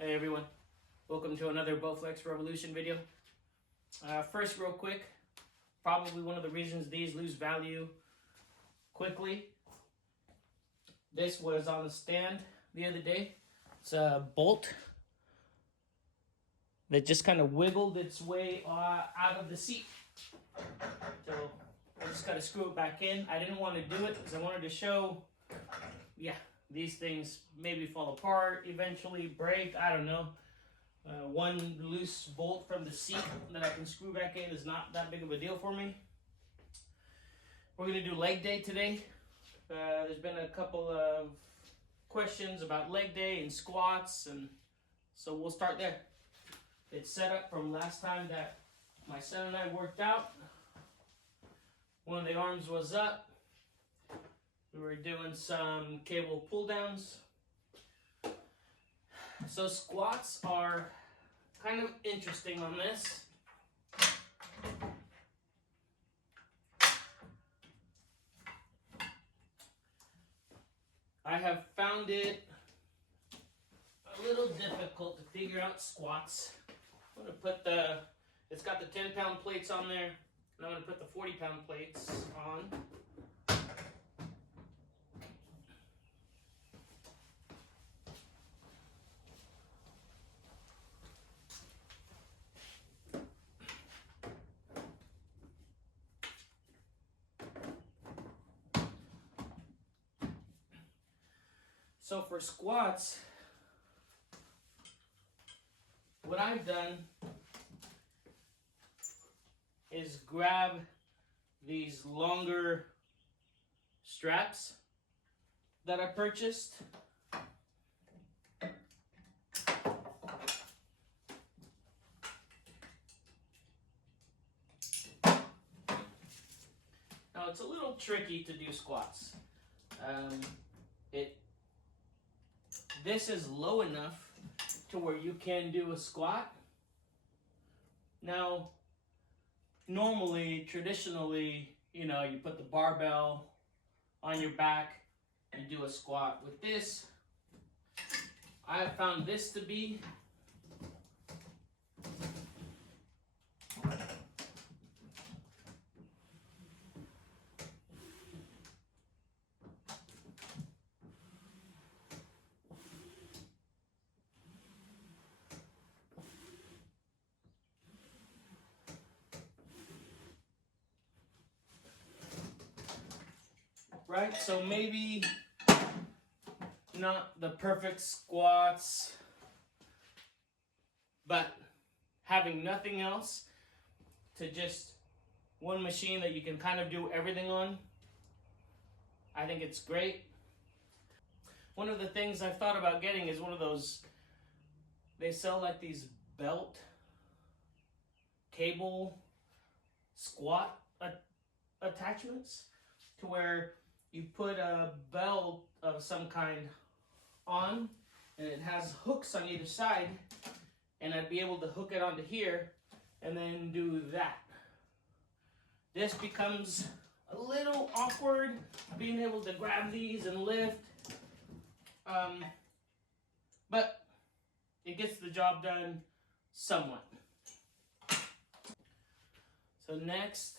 Hey everyone, welcome to another Bowflex Revolution video. First, real quick, probably one of the reasons these lose value quickly. This was on the stand the other day. It's a bolt that just kind of wiggled its way out of the seat. So I just got to screw it back in. I didn't want to do it because I wanted to show, these things maybe fall apart, eventually break, I don't know. One loose bolt from the seat that I can screw back in is not that big of a deal for me. We're going to do leg day today. There's been a couple of questions about leg day and squats, and so we'll start there. It's set up from last time that my son and I worked out. One of the arms was up. We were doing some cable pull downs. So squats are kind of interesting on this. I have found it a little difficult to figure out squats. I'm going to put it's got the 10-pound plates on there, and I'm going to put the 40-pound plates on. So for squats, what I've done is grab these longer straps that I purchased. Now it's a little tricky to do squats. This is low enough to where you can do a squat. Now, normally, traditionally, you put the barbell on your back and do a squat. With this, I have found this to be right, so maybe not the perfect squats, but having nothing else to just one machine that you can kind of do everything on, I think it's great. One of the things I've thought about getting is one of those, they sell like these belt cable squat attachments to where you put a belt of some kind on, and it has hooks on either side, and I'd be able to hook it onto here and then do that. This becomes a little awkward being able to grab these and lift, but it gets the job done somewhat. So next,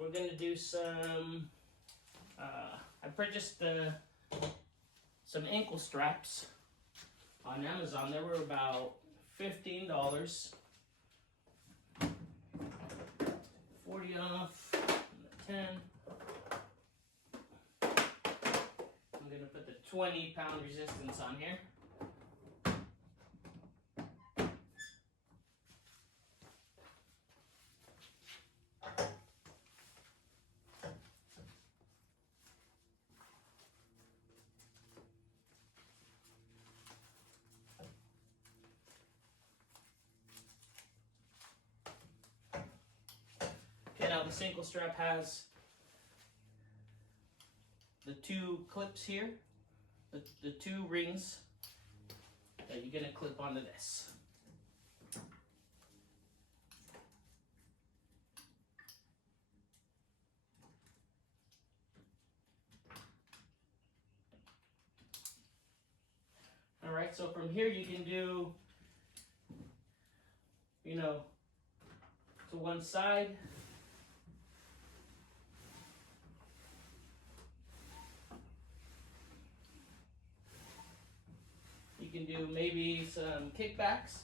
we're going to do some, I purchased some ankle straps on Amazon. They were about $15. 40 off, 10. I'm going to put the 20-pound resistance on here. Now the single strap has the two clips here, the two rings that you're going to clip onto this. right? So from here you can do, you know, to one side. You can do maybe some kickbacks.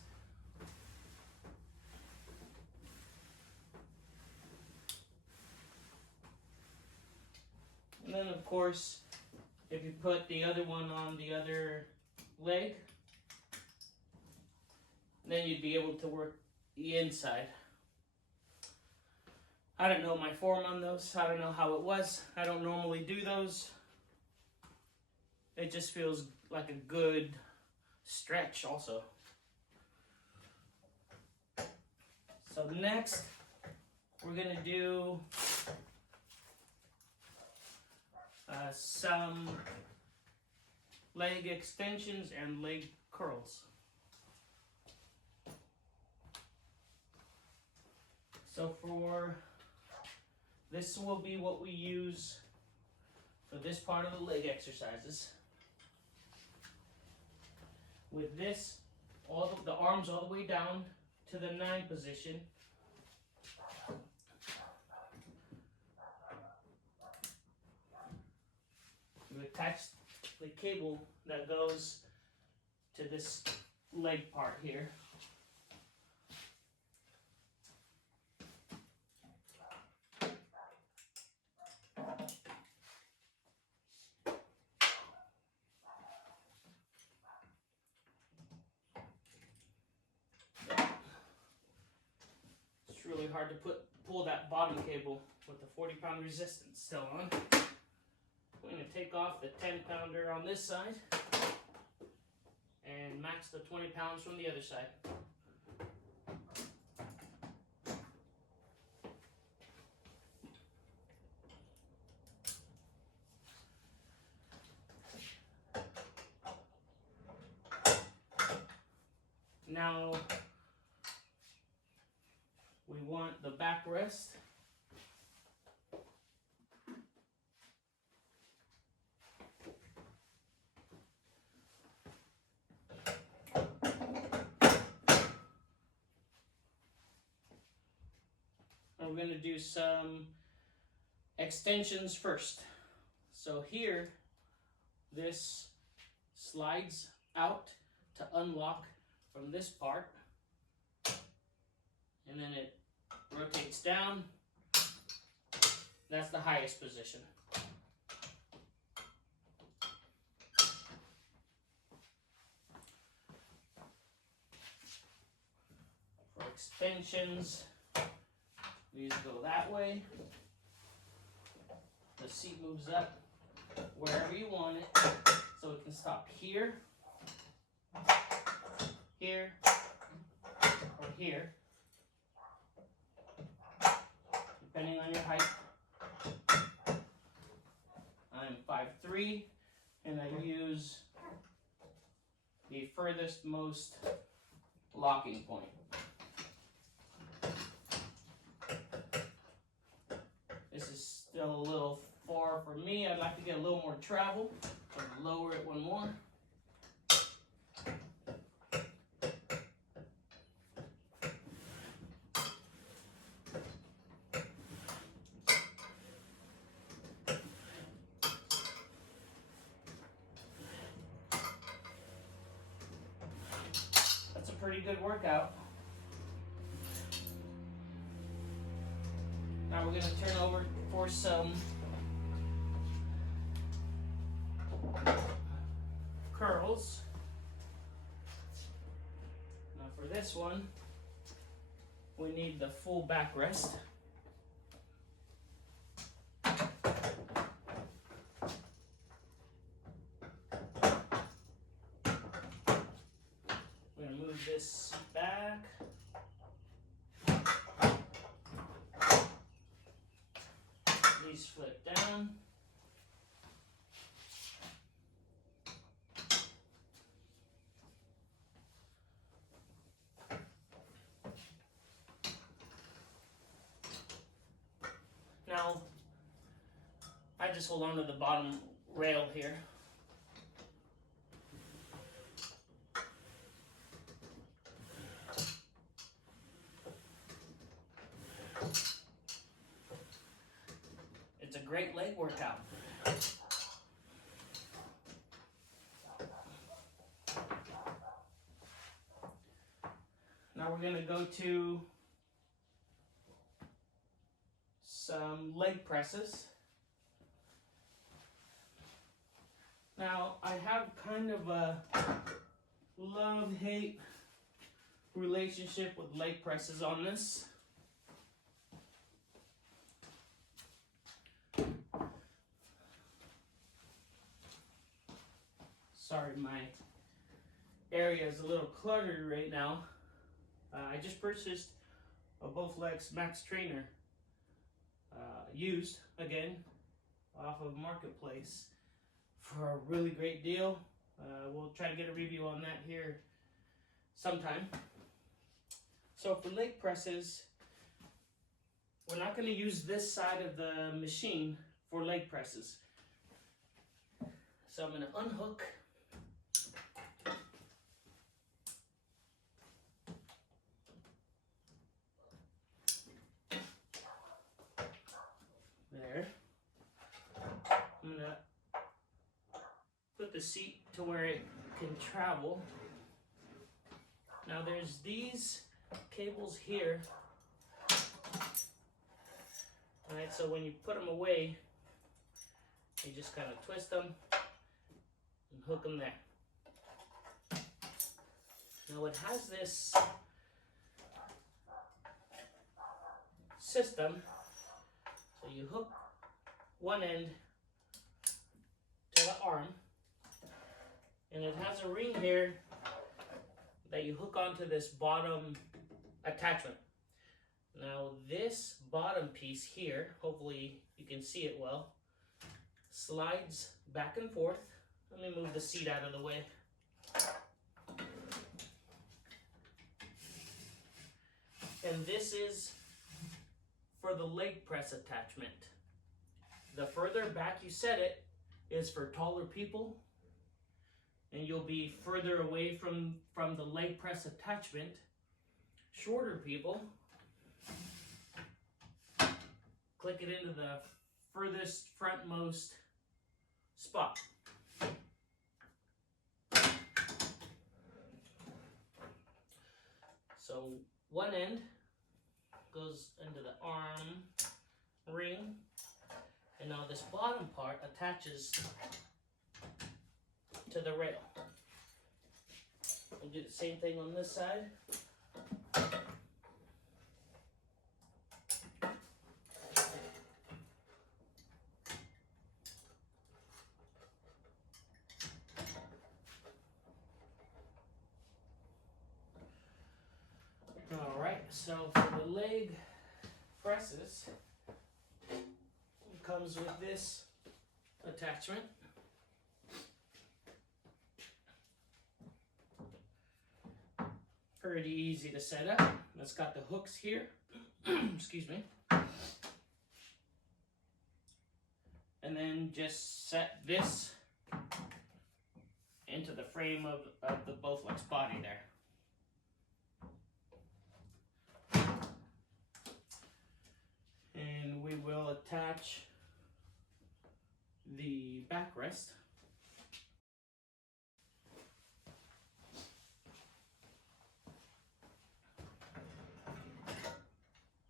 And then of course, if you put the other one on the other leg, then you'd be able to work the inside. I don't know my form on those. I don't know how it was. I don't normally do those. It just feels like a good stretch also. So next, we're gonna do some leg extensions and leg curls. So for this will be what we use for this part of the leg exercises. With this, all the arms all the way down to the 9 position. You attach the cable that goes to this leg part here. It's really hard to pull that bottom cable with the 40-pound resistance still on. I'm going to take off the 10-pounder on this side and match the 20 pounds from the other side. Now we want the backrest. And we're going to do some extensions first. So here, this slides out to unlock from this part, and then it rotates down. That's the highest position. For extensions, these go that way. The seat moves up wherever you want it, so it can stop here, here, or here, depending on your height. I'm 5'3", and I use the furthest most locking point. This is still a little far for me. I'd like to get a little more travel, so lower it one more. That's a pretty good workout. Now we're going to turn over for some curls. Now for this one, we need the full backrest. We're going to move this back. These flip down. Now, I just hold on to the bottom rail here. great leg workout. Now we're going to go to some leg presses. Now I have kind of a love-hate relationship with leg presses on this. Sorry, my area is a little cluttered right now. I just purchased a Bowflex Max Trainer, used again off of Marketplace for a really great deal. We'll try to get a review on that here sometime. So for leg presses, we're not going to use this side of the machine for leg presses. So I'm going to unhook. There. I'm going to put the seat to where it can travel. Now there's these cables here. Alright, so when you put them away, you just kind of twist them and hook them there. Now it has this system, so you hook one end to the arm, and it has a ring here that you hook onto this bottom attachment. Now this bottom piece here, hopefully you can see it well, slides back and forth. Let me move the seat out of the way. And this is for the leg press attachment. The further back you set it is for taller people, and you'll be further away from the leg press attachment. Shorter people, click it into the furthest frontmost spot. So one end goes into the arm ring, and now this bottom part attaches to the rail. We'll do the same thing on this side. Alright, so for the leg presses, it comes with this attachment. Pretty easy to set up. It's got the hooks here. Excuse me. And then just set this into the frame of the Bowflex body there. And we will attach the backrest.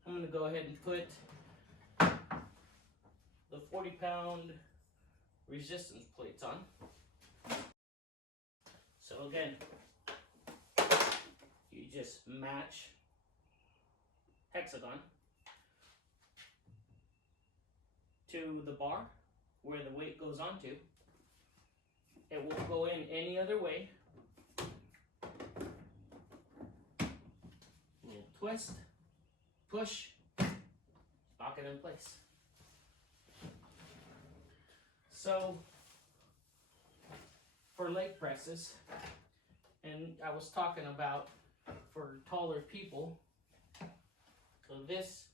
I'm going to go ahead and put the 40-pound resistance plates on. So again, you just match hexagon to the bar where the weight goes onto. It won't go in any other way. Little twist, push, lock it in place. So for leg presses, and I was talking about for taller people, so this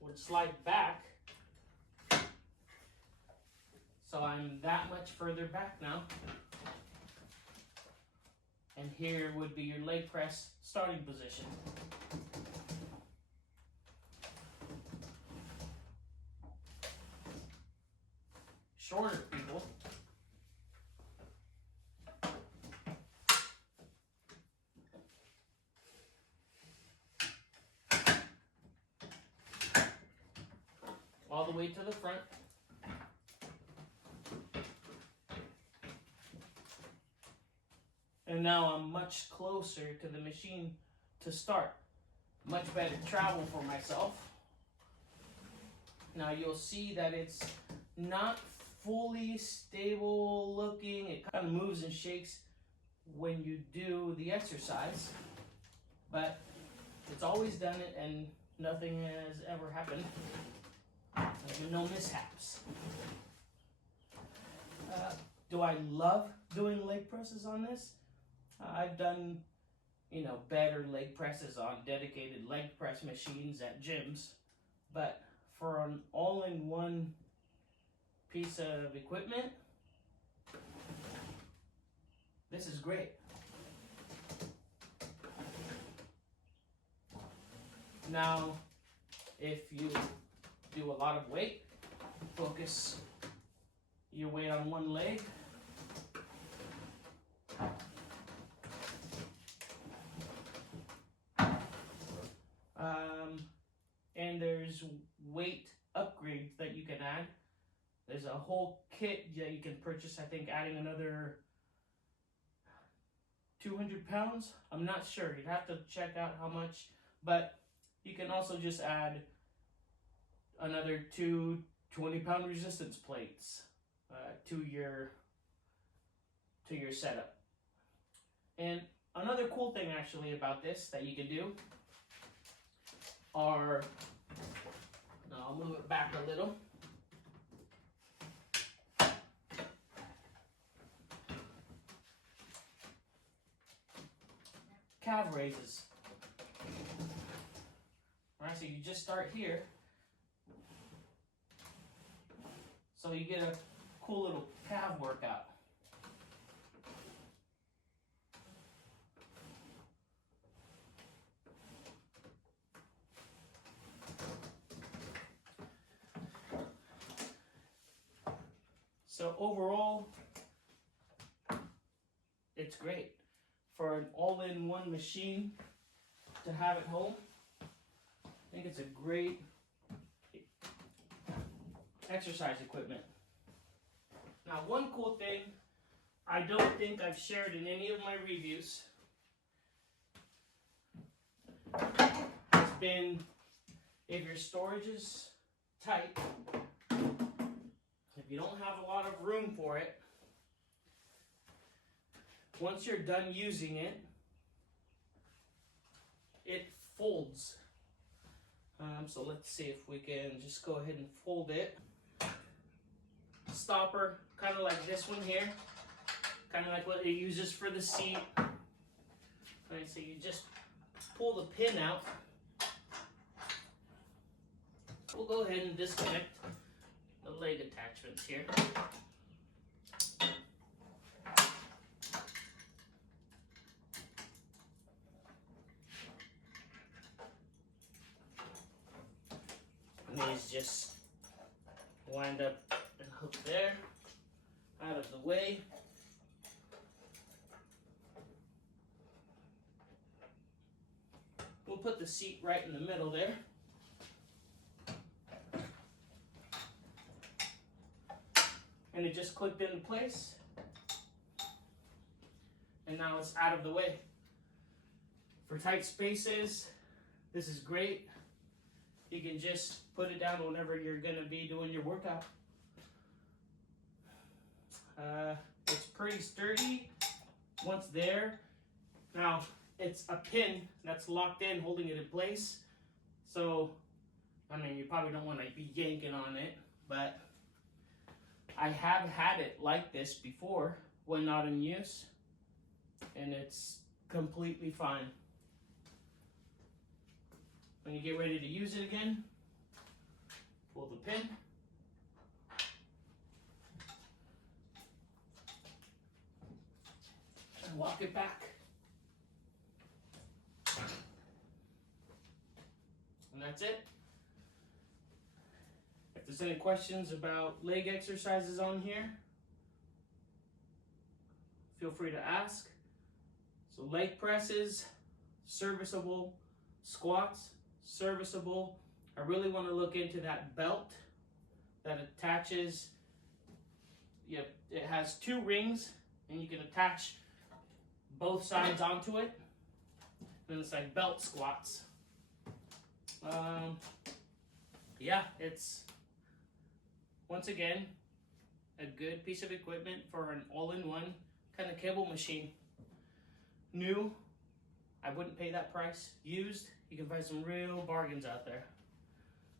would slide back. So I'm that much further back now. And here would be your leg press starting position. shorter people. All the way to the front. And now I'm much closer to the machine to start. Much better travel for myself. Now you'll see that it's not fully stable looking. It kind of moves and shakes when you do the exercise, but it's always done it and nothing has ever happened. There's been no mishaps. Do I love doing leg presses on this? I've done, better leg presses on dedicated leg press machines at gyms, but for an all-in-one piece of equipment, this is great. Now, if you do a lot of weight, focus your weight on one leg. And there's weight upgrades that you can add. There's a whole kit that you can purchase, I think adding another 200 pounds. I'm not sure, you'd have to check out how much, but you can also just add another 2 20-pound resistance plates to your setup. And another cool thing actually about this that you can do are, now I'll move it back a little. Calf raises. Alright, so you just start here. So you get a cool little calf workout. So overall, it's great for an all-in-one machine to have at home. I think it's a great exercise equipment. Now, one cool thing I don't think I've shared in any of my reviews has been, if your storage is tight, if you don't have a lot of room for it, once you're done using it, it folds. So let's see if we can just go ahead and fold it. Stopper, kind of like this one here, kind of like what it uses for the seat. Alright, so you just pull the pin out. We'll go ahead and disconnect the leg attachments here. And these just wind up and hook there, out of the way. We'll put the seat right in the middle there. And it just clicked into place. And now it's out of the way. For tight spaces, this is great. You can just put it down whenever you're gonna be doing your workout. It's pretty sturdy once there. Now, it's a pin that's locked in, holding it in place. So, I mean, you probably don't want to be yanking on it, but I have had it like this before when not in use, and it's completely fine. When you get ready to use it again, pull the pin. And walk it back. And that's it. If there's there's any questions about leg exercises on here, feel free to ask. So leg presses, serviceable. Squats, serviceable. I really want to look into that belt that attaches. Yep, it has 2 rings, and you can attach both sides onto it. And it's like belt squats. Yeah, it's once again a good piece of equipment for an all-in-one kind of cable machine. New, I wouldn't pay that price. Used, you can find some real bargains out there.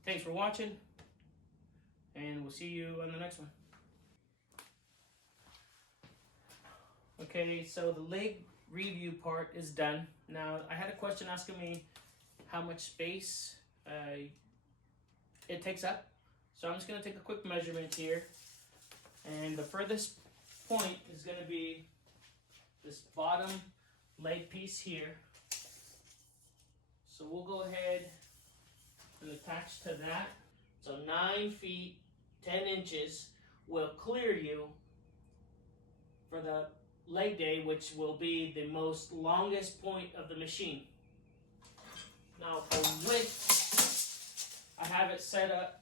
Thanks for watching, and we'll see you on the next one. Okay, so the leg review part is done. Now, I had a question asking me how much space it takes up. So I'm just going to take a quick measurement here. And the furthest point is going to be this bottom leg piece here. So we'll go ahead and attach to that. So 9 feet, 10 inches will clear you for the leg day, which will be the most longest point of the machine. Now for width, I have it set up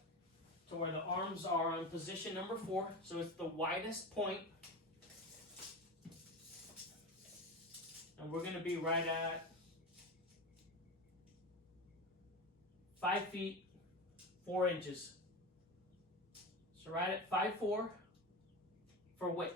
to where the arms are on position number 4. So it's the widest point. And we're going to be right at 5 feet, 4 inches. So right at 5'4" for width.